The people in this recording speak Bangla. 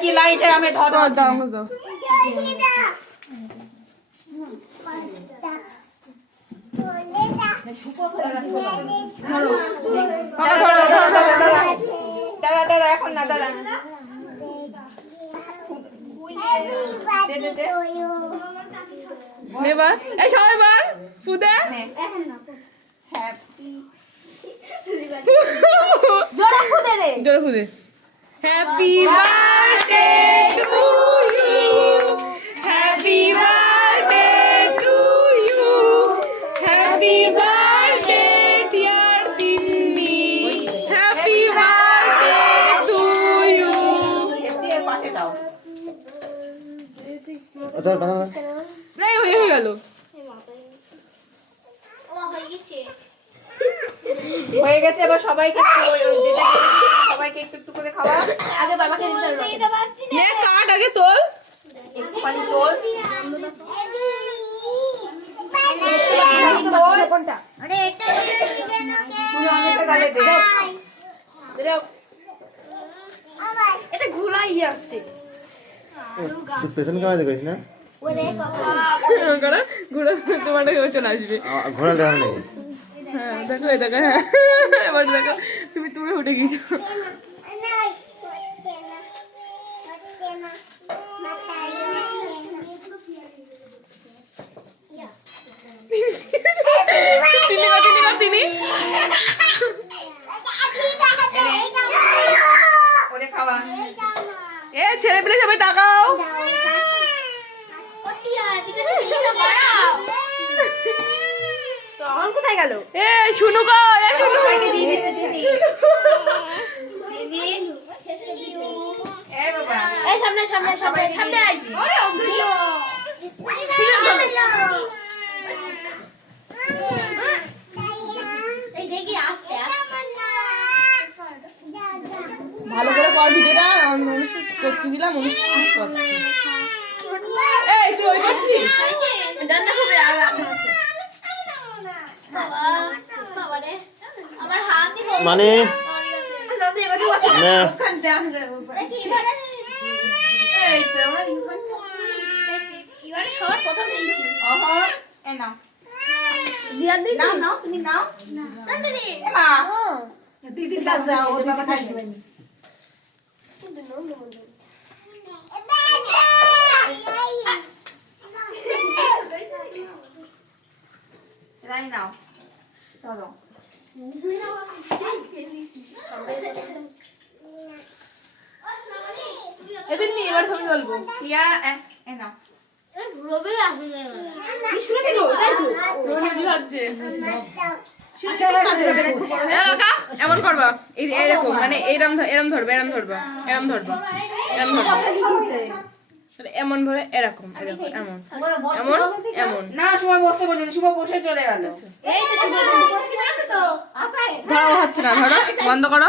কি লাইট আমি ধর দাও দাদা দাদা এখন না দাদা নেবা এই সবাই বল ফুদে জোরে ফুদে রে জোরে ফুদে happy birthday to you happy birthday to you happy birthday dear Tinni happy birthday to you এর পাশে দাও ওদের বানানা নাই হয়ে গেল হয়ে গেছে এবার সবাইকে সবাইকে একটু একটু করে খাওয়া আগে বাবাকে দিতে পারবো নে কাট আগে তোল একটুখানি তোল কোনটা তুই অনেকটা গালে দে এটা ঘুলাই আসছে তুই পেছনে কামাই দেখিস না ঘোড়া তোমারটা চলে আসবে ঘোড়া দেওয়া নেই হ্যাঁ দেখো এই দেখো হ্যাঁ এবার দেখো তুমি তুমি উঠে গেছো তিনি ওরে খাওয়া এ ছেলে পেলে সবাই তাকাও কোথায় গেল এ শুনু গো এ শুনু এই সামনে সামনে সামনে সামনে আই এই দেখি আস্তে ভালো করে কর ভিডিওটা অনুষ্ঠান করতে দিলাম অনুষ্ঠান করছি এই তুই ওই করছিস ডান্ডা হবে আর রাখা আছে বাবা বাবা রে আমার হাত দিব মানে নদী এগোতে পারছি না ওখানটা দেখি এই তো আমার এবারে সবার প্রথম নিয়েছি অহর এ নাও দিয়ার দিই নাও নাও তুমি নাও না দিদি এ মা দিদির কাছে দাও ও দিদি খাই দিবে রানী নাও চলো এদিন নি এবার ছবি তুলবো প্রিয়া এ নাও রবি আসবে কি শুনে দিল তাই তো রোহিত হচ্ছে কাকা এমন করবা এই এরকম মানে এরম এরম ধরবে এরম ধরবা এরম ধরবা এরম ধরবা এমন ধরে এরকম এরকম এমন এমন এমন না সময় বসতে বলিনি শুভ বসে চলে গেল এই তো শুভ তো ধরো হচ্ছে না ধরো বন্ধ করো